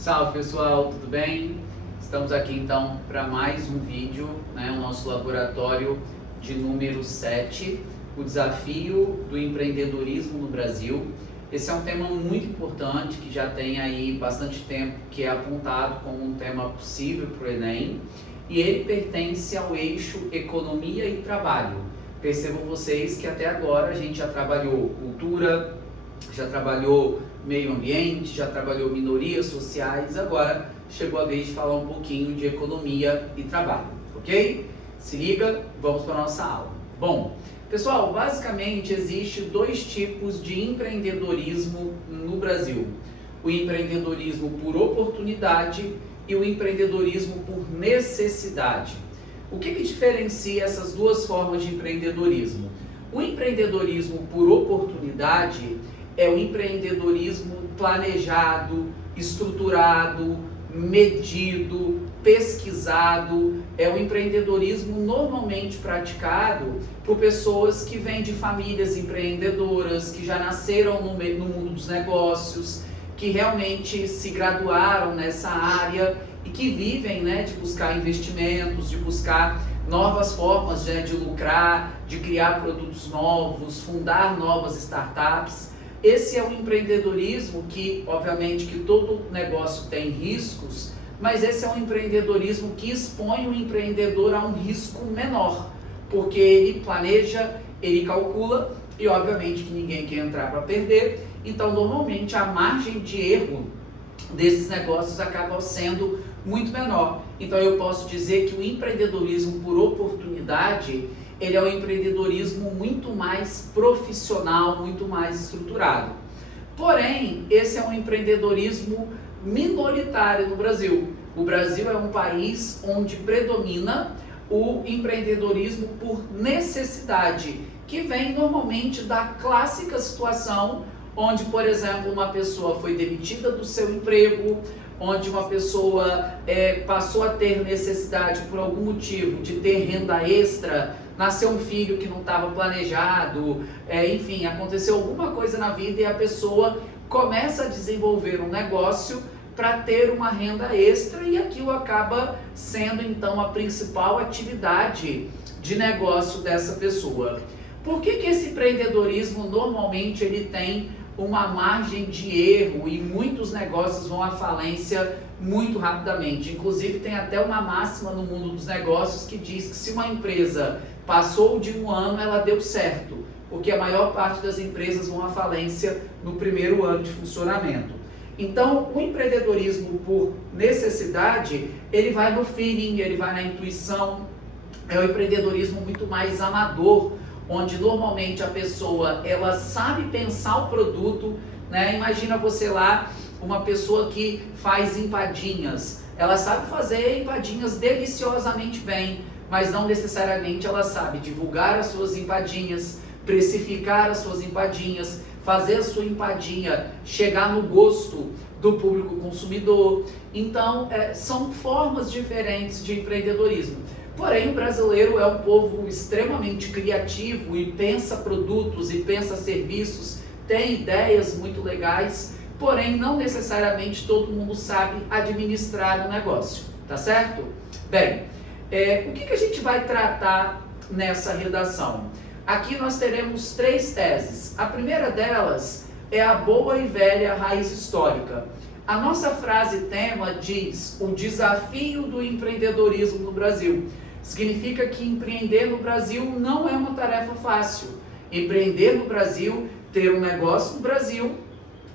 Salve pessoal, tudo bem? Estamos aqui então para mais um vídeo, o nosso laboratório de número 7, o desafio do empreendedorismo no Brasil. Esse é um tema muito importante que já tem aí bastante tempo que é apontado como um tema possível para o Enem e ele pertence ao eixo economia e trabalho. Percebam vocês que até agora a gente já trabalhou cultura, já trabalhou meio ambiente, já trabalhou minorias sociais, agora chegou a vez de falar um pouquinho de economia e trabalho, ok? Se liga, vamos para a nossa aula. Bom, pessoal, basicamente existe dois tipos de empreendedorismo no Brasil. O empreendedorismo por oportunidade e o empreendedorismo por necessidade. O que diferencia essas duas formas de empreendedorismo? O empreendedorismo por oportunidade é o empreendedorismo planejado, estruturado, medido, pesquisado. É o empreendedorismo normalmente praticado por pessoas que vêm de famílias empreendedoras, que já nasceram no mundo dos negócios, que realmente se graduaram nessa área e que vivem, de buscar investimentos, de buscar novas formas de lucrar, de criar produtos novos, fundar novas startups. Esse é um empreendedorismo que, obviamente, que todo negócio tem riscos, mas esse é um empreendedorismo que expõe o empreendedor a um risco menor, porque ele planeja, ele calcula e, obviamente, que ninguém quer entrar para perder. Então, normalmente, a margem de erro desses negócios acaba sendo muito menor. Então, eu posso dizer que o empreendedorismo por oportunidade ele é um empreendedorismo muito mais profissional, muito mais estruturado. Porém, esse é um empreendedorismo minoritário no Brasil. O Brasil é um país onde predomina o empreendedorismo por necessidade, que vem normalmente da clássica situação onde, por exemplo, uma pessoa foi demitida do seu emprego, onde uma pessoa passou a ter necessidade por algum motivo de ter renda extra, nasceu um filho que não estava planejado, enfim, aconteceu alguma coisa na vida e a pessoa começa a desenvolver um negócio para ter uma renda extra e aquilo acaba sendo então a principal atividade de negócio dessa pessoa. Por que esse empreendedorismo normalmente ele tem uma margem de erro e muitos negócios vão à falência muito rapidamente? Inclusive tem até uma máxima no mundo dos negócios que diz que se uma empresa passou de um ano, ela deu certo, porque a maior parte das empresas vão à falência no primeiro ano de funcionamento. Então, o empreendedorismo por necessidade, ele vai no feeling, ele vai na intuição, é um empreendedorismo muito mais amador, onde normalmente a pessoa, ela sabe pensar o produto, Imagina você lá, uma pessoa que faz empadinhas, ela sabe fazer empadinhas deliciosamente bem, mas não necessariamente ela sabe divulgar as suas empadinhas, precificar as suas empadinhas, fazer a sua empadinha chegar no gosto do público consumidor. Então, são formas diferentes de empreendedorismo. Porém, o brasileiro é um povo extremamente criativo e pensa produtos e pensa serviços, tem ideias muito legais, porém não necessariamente todo mundo sabe administrar o negócio, tá certo? Bem, o que a gente vai tratar nessa redação? Aqui nós teremos 3 teses. A primeira delas é a boa e velha raiz histórica. A nossa frase tema diz o desafio do empreendedorismo no Brasil. Significa que empreender no Brasil não é uma tarefa fácil. Empreender no Brasil, ter um negócio no Brasil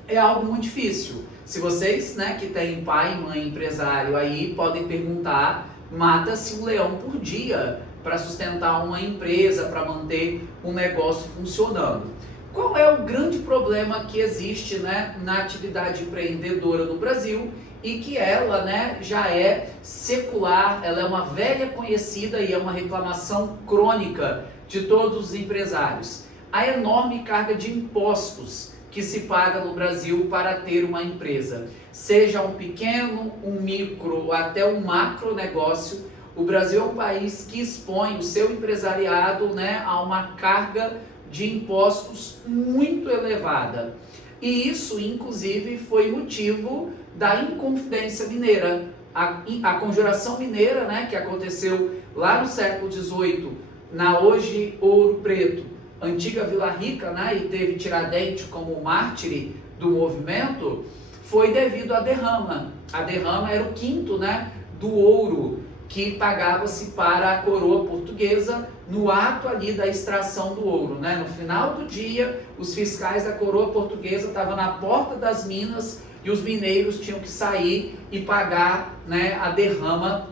é algo muito difícil. Se vocês, que têm pai e mãe empresário aí, podem perguntar, mata-se um leão por dia para sustentar uma empresa, para manter um negócio funcionando. Qual é o grande problema que existe na atividade empreendedora no Brasil e que ela já é secular, ela é uma velha conhecida e é uma reclamação crônica de todos os empresários? A enorme carga de impostos que se paga no Brasil para ter uma empresa. Seja um pequeno, um micro, até um macro negócio, o Brasil é um país que expõe o seu empresariado a uma carga de impostos muito elevada. E isso, inclusive, foi motivo da Inconfidência Mineira. A Conjuração Mineira, né, que aconteceu lá no século XVIII, na hoje Ouro Preto, antiga Vila Rica, né, e teve Tiradentes como mártire do movimento, foi devido à derrama. A derrama era o quinto, né, do ouro que pagava-se para a coroa portuguesa no ato ali da extração do ouro, né? No final do dia, os fiscais da coroa portuguesa estavam na porta das minas e os mineiros tinham que sair e pagar, né, a derrama.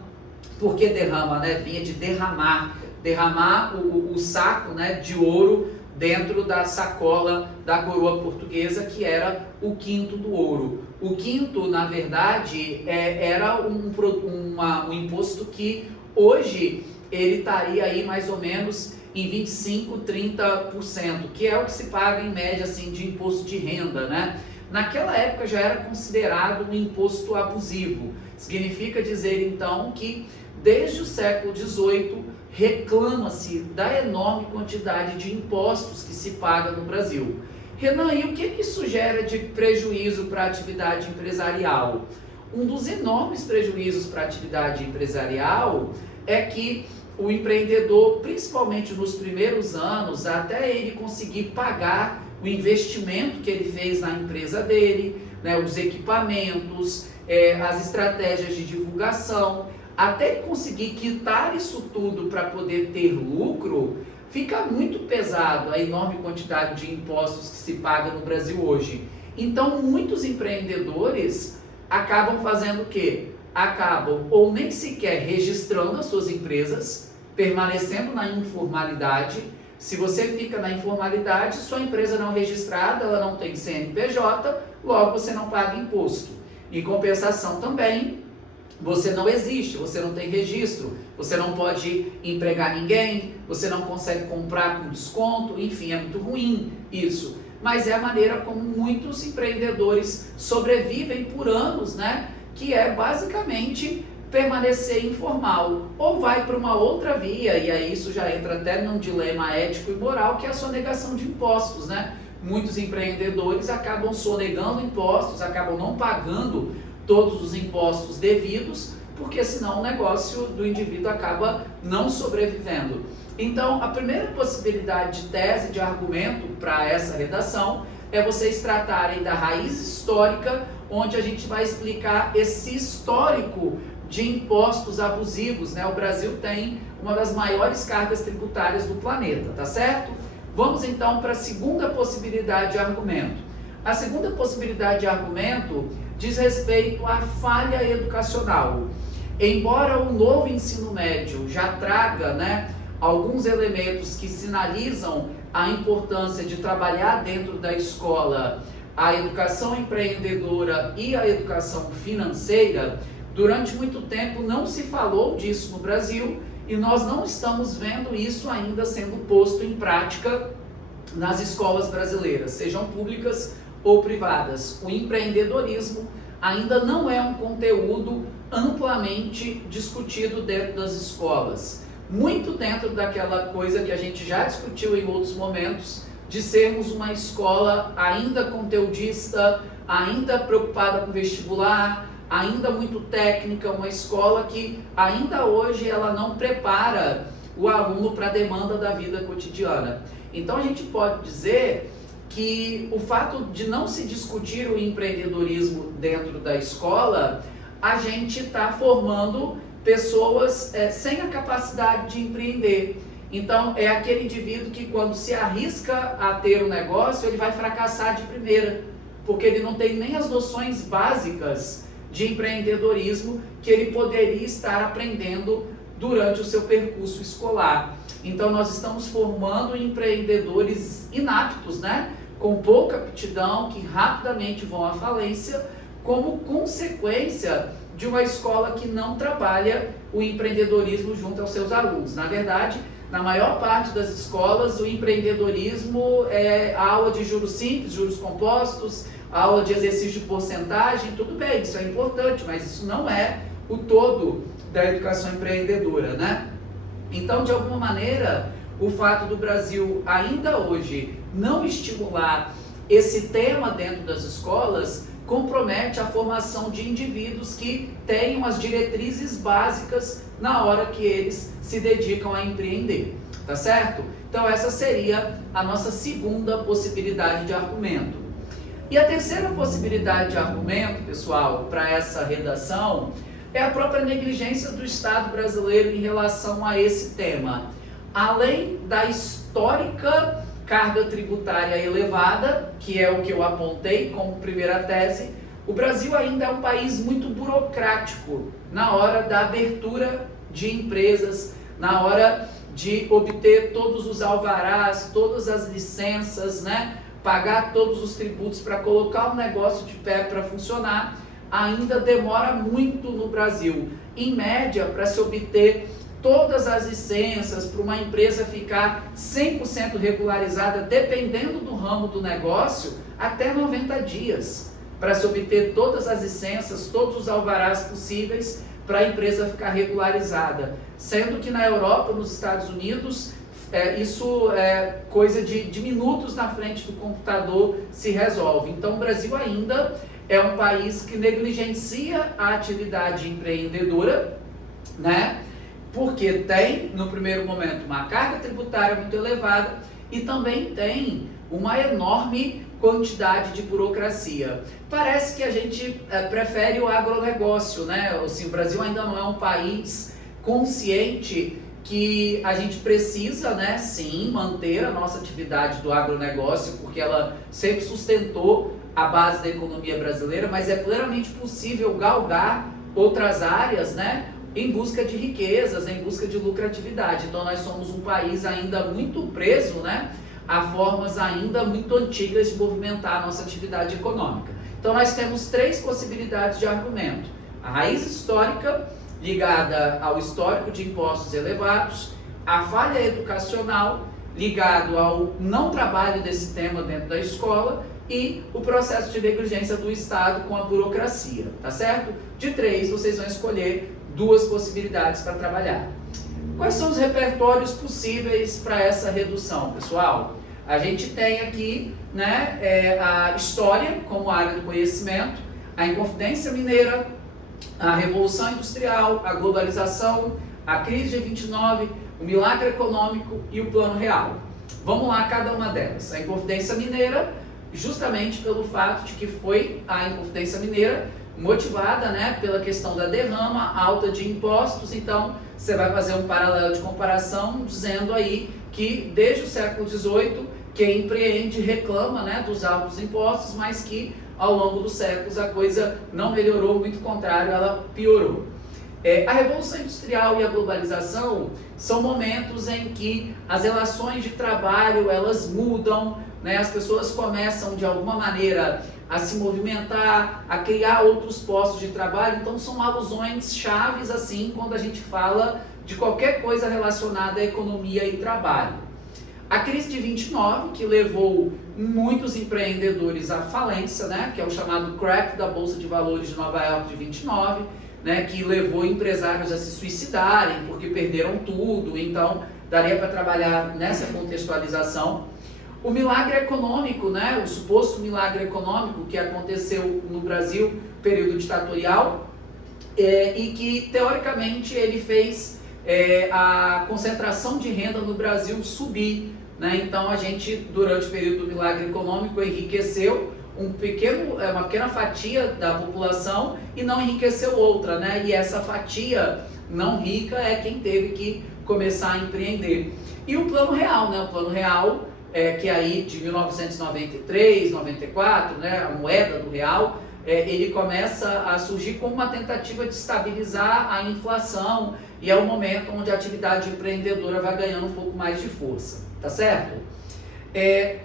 Por que derrama, né? Vinha de derramar o saco, né, de ouro dentro da sacola da coroa portuguesa, que era o quinto do ouro. O quinto, na verdade, era um imposto que hoje ele estaria aí mais ou menos em 25%, 30%, que é o que se paga em média assim, de imposto de renda, né? Naquela época já era considerado um imposto abusivo. Significa dizer então que desde o século XVIII reclama-se da enorme quantidade de impostos que se paga no Brasil. Renan, e o que isso gera de prejuízo para a atividade empresarial? Um dos enormes prejuízos para a atividade empresarial é que o empreendedor, principalmente nos primeiros anos, até ele conseguir pagar o investimento que ele fez na empresa dele, né, os equipamentos, as estratégias de divulgação, até ele conseguir quitar isso tudo para poder ter lucro, fica muito pesado a enorme quantidade de impostos que se paga no Brasil hoje. Então, muitos empreendedores acabam fazendo o quê? Acabam ou nem sequer registrando as suas empresas, permanecendo na informalidade. Se você fica na informalidade, sua empresa não registrada, ela não tem CNPJ, logo você não paga imposto. Em compensação também, você não existe, você não tem registro, você não pode empregar ninguém, você não consegue comprar com desconto, enfim, é muito ruim isso. Mas é a maneira como muitos empreendedores sobrevivem por anos, né? Que é basicamente permanecer informal. Ou vai para uma outra via, e aí isso já entra até num dilema ético e moral, que é a sonegação de impostos, né? Muitos empreendedores acabam sonegando impostos, acabam não pagando todos os impostos devidos, porque senão o negócio do indivíduo acaba não sobrevivendo. Então, a primeira possibilidade de tese, de argumento para essa redação é vocês tratarem da raiz histórica, onde a gente vai explicar esse histórico de impostos abusivos, né? O Brasil tem uma das maiores cargas tributárias do planeta, tá certo? Vamos então para a segunda possibilidade de argumento. A segunda possibilidade de argumento diz respeito à falha educacional. Embora o novo ensino médio já traga, né, alguns elementos que sinalizam a importância de trabalhar dentro da escola a educação empreendedora e a educação financeira, durante muito tempo não se falou disso no Brasil e nós não estamos vendo isso ainda sendo posto em prática nas escolas brasileiras, sejam públicas ou privadas. O empreendedorismo ainda não é um conteúdo amplamente discutido dentro das escolas. Muito dentro daquela coisa que a gente já discutiu em outros momentos, de sermos uma escola ainda conteudista, ainda preocupada com vestibular, ainda muito técnica, uma escola que ainda hoje ela não prepara o aluno para a demanda da vida cotidiana. Então a gente pode dizer que o fato de não se discutir o empreendedorismo dentro da escola, a gente está formando pessoas sem a capacidade de empreender. Então é aquele indivíduo que quando se arrisca a ter um negócio, ele vai fracassar de primeira, porque ele não tem nem as noções básicas de empreendedorismo que ele poderia estar aprendendo durante o seu percurso escolar. Então nós estamos formando empreendedores inaptos, né? Com pouca aptidão, que rapidamente vão à falência, como consequência de uma escola que não trabalha o empreendedorismo junto aos seus alunos. Na verdade, na maior parte das escolas, o empreendedorismo é aula de juros simples, juros compostos, aula de exercício de porcentagem, tudo bem, isso é importante, mas isso não é o todo da educação empreendedora, né? Então, de alguma maneira, o fato do Brasil ainda hoje não estimular esse tema dentro das escolas compromete a formação de indivíduos que tenham as diretrizes básicas na hora que eles se dedicam a empreender, tá certo? Então essa seria a nossa segunda possibilidade de argumento. E a terceira possibilidade de argumento, pessoal, para essa redação é a própria negligência do Estado brasileiro em relação a esse tema. Além da histórica carga tributária elevada, que é o que eu apontei como primeira tese, o Brasil ainda é um país muito burocrático na hora da abertura de empresas, na hora de obter todos os alvarás, todas as licenças, né? Pagar todos os tributos para colocar o negócio de pé para funcionar, ainda demora muito no Brasil. Em média, para se obter todas as licenças, para uma empresa ficar 100% regularizada, dependendo do ramo do negócio, até 90 dias, para se obter todas as licenças, todos os alvarás possíveis para a empresa ficar regularizada. Sendo que na Europa, nos Estados Unidos, isso é coisa de minutos na frente do computador se resolve. Então o Brasil ainda é um país que negligencia a atividade empreendedora, né? Porque tem, no primeiro momento, uma carga tributária muito elevada e também tem uma enorme quantidade de burocracia. Parece que a gente prefere o agronegócio, né? Assim, o Brasil ainda não é um país consciente que a gente precisa, né, sim, manter a nossa atividade do agronegócio, porque ela sempre sustentou a base da economia brasileira, mas é plenamente possível galgar outras áreas, né, em busca de riquezas, em busca de lucratividade. Então nós somos um país ainda muito preso, né, a formas ainda muito antigas de movimentar a nossa atividade econômica. Então nós temos três possibilidades de argumento: a raiz histórica, ligada ao histórico de impostos elevados, a falha educacional, ligado ao não trabalho desse tema dentro da escola, e o processo de negligência do Estado com a burocracia, tá certo? De três, vocês vão escolher duas possibilidades para trabalhar. Quais são os repertórios possíveis para essa redução, pessoal? A gente tem aqui, né, a história como área do conhecimento, a Inconfidência Mineira, a Revolução Industrial, a globalização, a crise de 29, o milagre econômico e o plano real. Vamos lá, cada uma delas. A Inconfidência Mineira, justamente pelo fato de que foi a Inconfidência Mineira motivada, né, pela questão da derrama alta de impostos. Então você vai fazer um paralelo de comparação dizendo aí que desde o século XVIII quem empreende reclama, né, dos altos impostos, mas que ao longo dos séculos a coisa não melhorou, muito contrário, ela piorou. A Revolução Industrial e a globalização são momentos em que as relações de trabalho elas mudam, né? As pessoas começam de alguma maneira a se movimentar, a criar outros postos de trabalho. Então são alusões chaves assim quando a gente fala de qualquer coisa relacionada à economia e trabalho. A crise de 29, que levou muitos empreendedores à falência, né, que é o chamado crack da Bolsa de Valores de Nova York de 29, né, que levou empresários a se suicidarem porque perderam tudo. Então daria para trabalhar nessa contextualização. O milagre econômico, né, o suposto milagre econômico que aconteceu no Brasil, período ditatorial, e que teoricamente ele fez a concentração de renda no Brasil subir, né? Então a gente, durante o período do milagre econômico, enriqueceu uma pequena fatia da população e não enriqueceu outra, né? E essa fatia não rica é quem teve que começar a empreender. E o plano real, né? O plano real, que aí de 1993, 94, né? A moeda do real, ele começa a surgir como uma tentativa de estabilizar a inflação, e é o momento onde a atividade empreendedora vai ganhando um pouco mais de força, tá certo?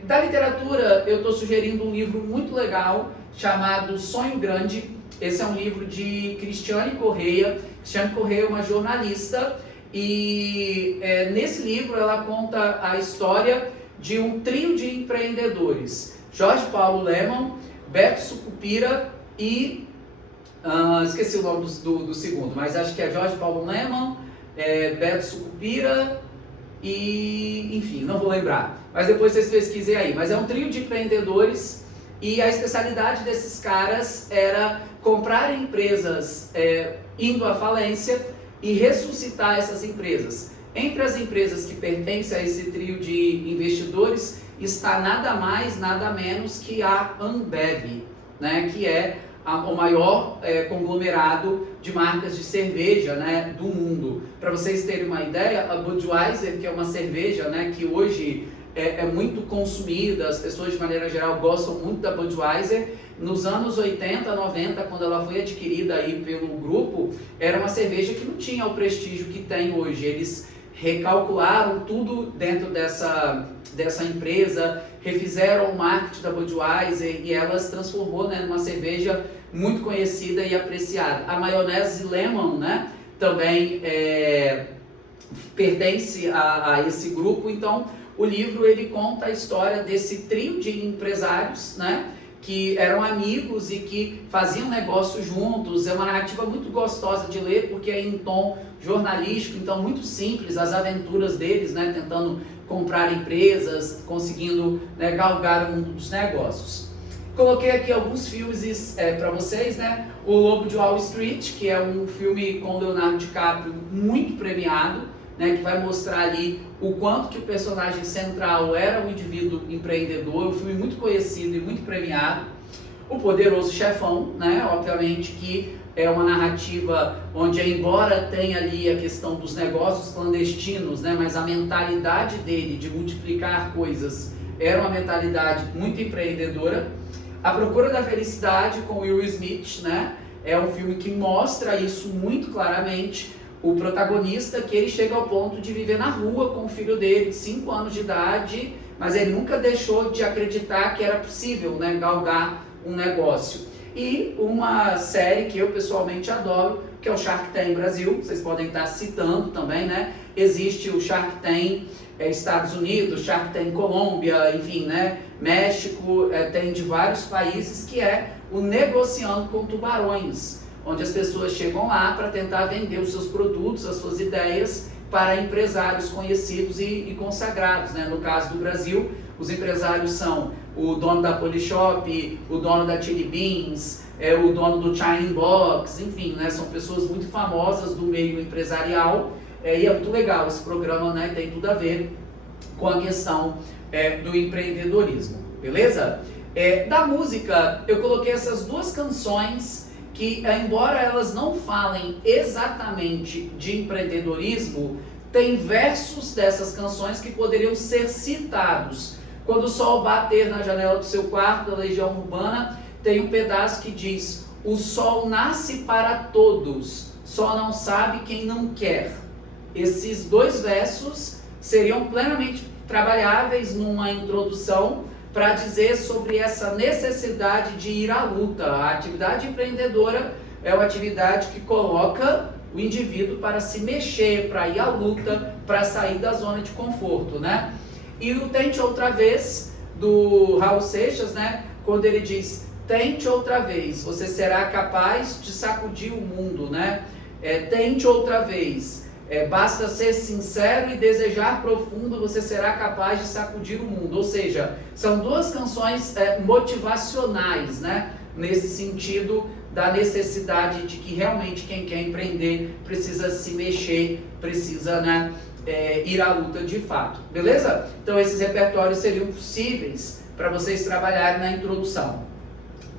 Da literatura, eu estou sugerindo um livro muito legal chamado Sonho Grande. Esse é um livro de Cristiane Correia. Cristiane Correia é uma jornalista e nesse livro ela conta a história de um trio de empreendedores: Jorge Paulo Lemann, Beto Sucupira e esqueci o nome do segundo, mas acho que é Jorge Paulo Lemann, Beto Sucupira e, enfim, não vou lembrar. Mas depois vocês pesquisem aí. Mas é um trio de empreendedores e a especialidade desses caras era comprar empresas indo à falência e ressuscitar essas empresas. Entre as empresas que pertencem a esse trio de investidores está nada mais, nada menos que a Ambev, né, que é o maior conglomerado de marcas de cerveja, né, do mundo. Para vocês terem uma ideia, a Budweiser, que é uma cerveja, né, que hoje é muito consumida, as pessoas de maneira geral gostam muito da Budweiser. Nos anos 80, 90, quando ela foi adquirida aí pelo grupo, era uma cerveja que não tinha o prestígio que tem hoje. Eles recalcularam tudo dentro dessa empresa, refizeram o marketing da Budweiser e ela se transformou, né, numa cerveja muito conhecida e apreciada. A maionese Lemon, né, também pertence a esse grupo. Então o livro ele conta a história desse trio de empresários, né, que eram amigos e que faziam negócio juntos. É uma narrativa muito gostosa de ler porque é em tom jornalístico, então muito simples, as aventuras deles, né, tentando comprar empresas, conseguindo, né, galgar um dos negócios. Coloquei aqui alguns filmes para vocês, né? O Lobo de Wall Street, que é um filme com Leonardo DiCaprio muito premiado, né, que vai mostrar ali o quanto que o personagem central era um indivíduo empreendedor, um filme muito conhecido e muito premiado. O Poderoso Chefão, né, obviamente que é uma narrativa onde, embora tenha ali a questão dos negócios clandestinos, né, mas a mentalidade dele de multiplicar coisas era uma mentalidade muito empreendedora. A Procura da Felicidade, com Will Smith, né, é um filme que mostra isso muito claramente. O protagonista, que ele chega ao ponto de viver na rua com o filho dele de 5 anos de idade, mas ele nunca deixou de acreditar que era possível, né, galgar um negócio. E uma série que eu pessoalmente adoro, que é o Shark Tank Brasil, vocês podem estar citando também, né? Existe o Shark Tank Estados Unidos, Shark Tank Colômbia, enfim, né? México, tem de vários países, que é o Negociando com Tubarões, onde as pessoas chegam lá para tentar vender os seus produtos, as suas ideias para empresários conhecidos e consagrados, né? No caso do Brasil, os empresários são o dono da Polishop, o dono da Chili Beans, o dono do China Box, enfim, né? São pessoas muito famosas do meio empresarial, e é muito legal esse programa, né? Tem tudo a ver com a questão do empreendedorismo, beleza? Da música, eu coloquei essas duas canções que, embora elas não falem exatamente de empreendedorismo, tem versos dessas canções que poderiam ser citados. Quando o sol bater na janela do seu quarto, da Legião Urbana, tem um pedaço que diz: o sol nasce para todos, só não sabe quem não quer. Esses dois versos seriam plenamente trabalháveis numa introdução para dizer sobre essa necessidade de ir à luta. A atividade empreendedora é uma atividade que coloca o indivíduo para se mexer, para ir à luta, para sair da zona de conforto, né? E o Tente Outra Vez, do Raul Seixas, né? Quando ele diz: tente outra vez, você será capaz de sacudir o mundo, né? Tente outra vez, basta ser sincero e desejar profundo, você será capaz de sacudir o mundo. Ou seja, são duas canções motivacionais, né? Nesse sentido da necessidade de que realmente quem quer empreender precisa se mexer, precisa, né, ir à luta de fato, beleza? Então esses repertórios seriam possíveis para vocês trabalharem na introdução.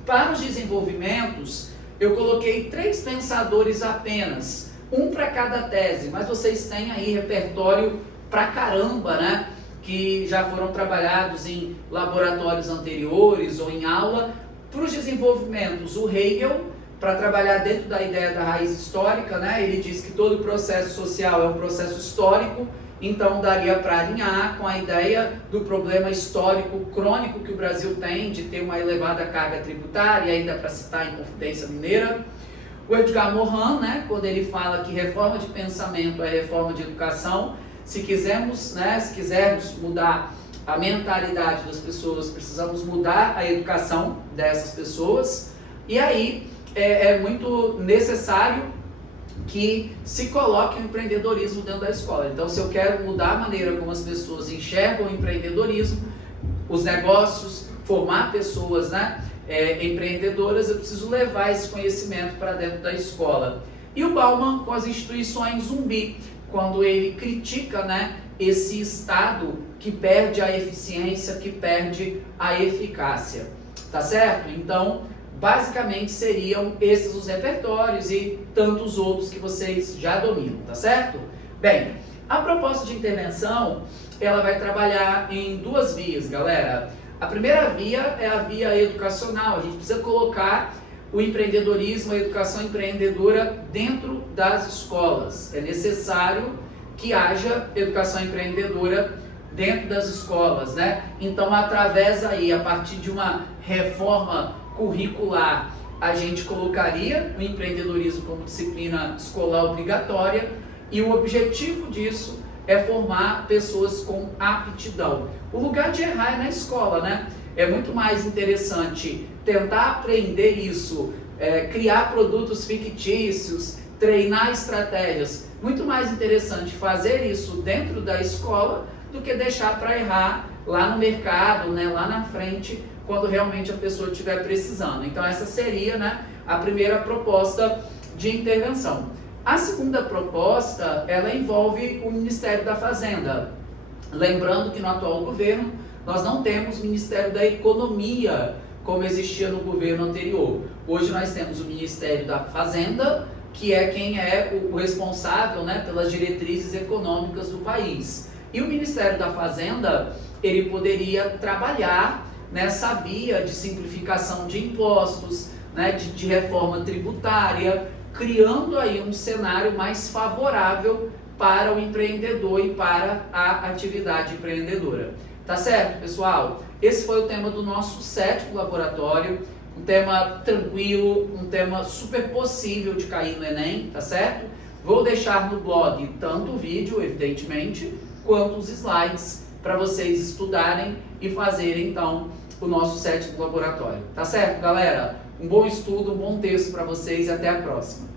Para os desenvolvimentos, eu coloquei 3 pensadores apenas, um para cada tese, mas vocês têm aí repertório pra caramba, né? Que já foram trabalhados em laboratórios anteriores ou em aula. Para os desenvolvimentos, o Hegel, para trabalhar dentro da ideia da raiz histórica, né? Ele diz que todo processo social é um processo histórico, então daria para alinhar com a ideia do problema histórico crônico que o Brasil tem de ter uma elevada carga tributária, aí dá para citar em Confidência Mineira. O Edgar Morin, né? Quando ele fala que reforma de pensamento é reforma de educação, se quisermos mudar a mentalidade das pessoas, precisamos mudar a educação dessas pessoas. E aí é muito necessário que se coloque o empreendedorismo dentro da escola. Então, se eu quero mudar a maneira como as pessoas enxergam o empreendedorismo, os negócios, formar pessoas, né, empreendedoras, eu preciso levar esse conhecimento para dentro da escola. E o Bauman com as instituições zumbi, quando ele critica, né, esse Estado que perde a eficiência, que perde a eficácia, tá certo? Então, basicamente seriam esses os repertórios e tantos outros que vocês já dominam, tá certo? Bem, a proposta de intervenção, ela vai trabalhar em duas vias, galera. A primeira via é a via educacional, a gente precisa colocar o empreendedorismo, a educação empreendedora dentro das escolas. É necessário que haja educação empreendedora dentro das escolas, né? Então, através aí, a partir de uma reforma curricular, a gente colocaria o empreendedorismo como disciplina escolar obrigatória e o objetivo disso é formar pessoas com aptidão. O lugar de errar é na escola, né? É muito mais interessante tentar aprender isso, criar produtos fictícios, treinar estratégias. Muito mais interessante fazer isso dentro da escola do que deixar para errar lá no mercado, né? Lá na frente, quando realmente a pessoa estiver precisando. Então essa seria, né, a primeira proposta de intervenção. A segunda proposta, ela envolve o Ministério da Fazenda. Lembrando que no atual governo nós não temos Ministério da Economia como existia no governo anterior. Hoje nós temos o Ministério da Fazenda, que é quem é o responsável, né, pelas diretrizes econômicas do país. E o Ministério da Fazenda, ele poderia trabalhar nessa via de simplificação de impostos, né, de reforma tributária, criando aí um cenário mais favorável para o empreendedor e para a atividade empreendedora. Tá certo, pessoal? Esse foi o tema do nosso 7º laboratório, um tema tranquilo, um tema super possível de cair no Enem, tá certo? Vou deixar no blog tanto o vídeo, evidentemente, quanto os slides para vocês estudarem e fazerem, então, o nosso 7º laboratório. Tá certo, galera? Um bom estudo, um bom texto para vocês e até a próxima.